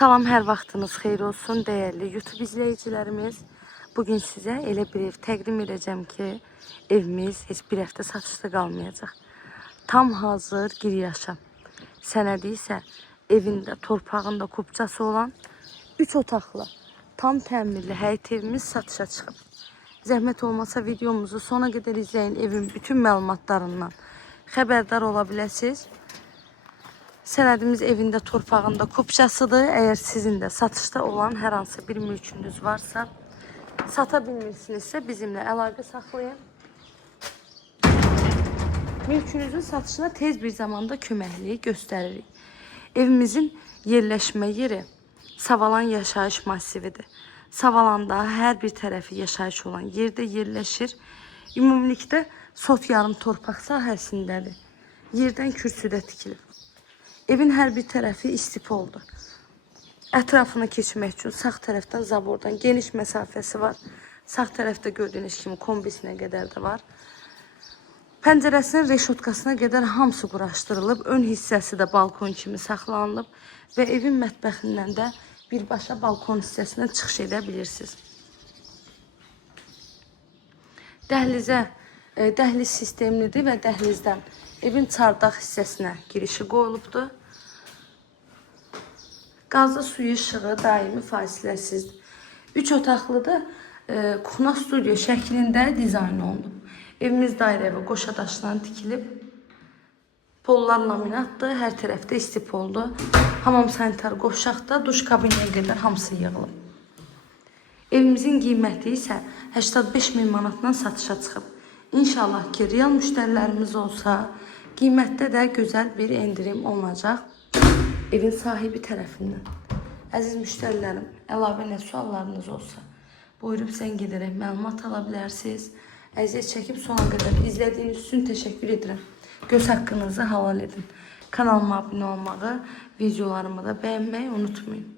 Salam, hər vaxtınız xeyir olsun değerli YouTube izleyicilerimiz. Bugün size elə bir ev təqdim edəcəm ki, evimiz heç bir həftə satışda qalmayacaq. Tam hazır giriyaşa. Sənədi isə evində, torpağında kupçası olan 3 otaqlı, tam təmirli həyət evimiz satışa çıxıb. Zəhmət olmasa videomuzu sona qədər izləyin, evin bütün məlumatlarından xəbərdar ola biləsiniz. Sənədimiz evində, torpağında kupçasıdır. Eğer sizin de satışta olan hər hansı bir mülkünüz varsa, sata bilmirsinizsə bizimlə əlaqə saxlayın. Mülkünüzün satışına tez bir zamanda köməkliyi göstəririk. Evimizin yerləşmə yeri Savalan yaşayış masividir. Savalanda hər bir tərəfi yaşayış olan yerdə yerləşir. Ümumilikdə sot yarım torpaq sahəsindədir. Yerdən kürsüdə tikilib. Evin hər bir tərəfi istipoldu. Ətrafını keçmək üçün sağ tərəfdən zabordan geniş məsafəsi var. Sağ tərəfdə gördüyünüz kimi kombisinə qədər də var. Pəncərəsinin reşotkasına qədər hamısı quraşdırılıb. Ön hissəsi də balkon kimi saxlanılıb və evin mətbəxindən də birbaşa balkon hissəsinə çıxış edə bilirsiniz. Dəhliz sistemlidir və dəhlizdən evin çardaq hissəsinə girişi qoyulubdur. Qazlı suyu işığı daimi fasiləsizdir. 3 otaqlıdır. Kuxna studiyo şəklində dizayn olunub. Evimiz dairə və qoşa daşdan tikilib. Pollar laminatdır. Hər tərəfdə istipoldur. Hamam sanitar qovşaqda duş kabinəyə qədər hamısı yığılıb. Evimizin qiyməti isə 85.000 manatdan satışa çıxıb. İnşallah ki, real müştərilərimiz olsa, qiymətdə də gözəl bir endirim olacaq. Evin sahibi tərəfindən. Əziz müştərilərim, əlavə nə suallarınız olsa, buyurub zəng edərək məlumat ala bilərsiniz. Əziyyət çəkib sona qədər izlədiyiniz üçün təşəkkür edirəm. Göz haqqınızı halal edin. Kanalıma abunə olmağı, videolarımı da bəyənməyi unutmayın.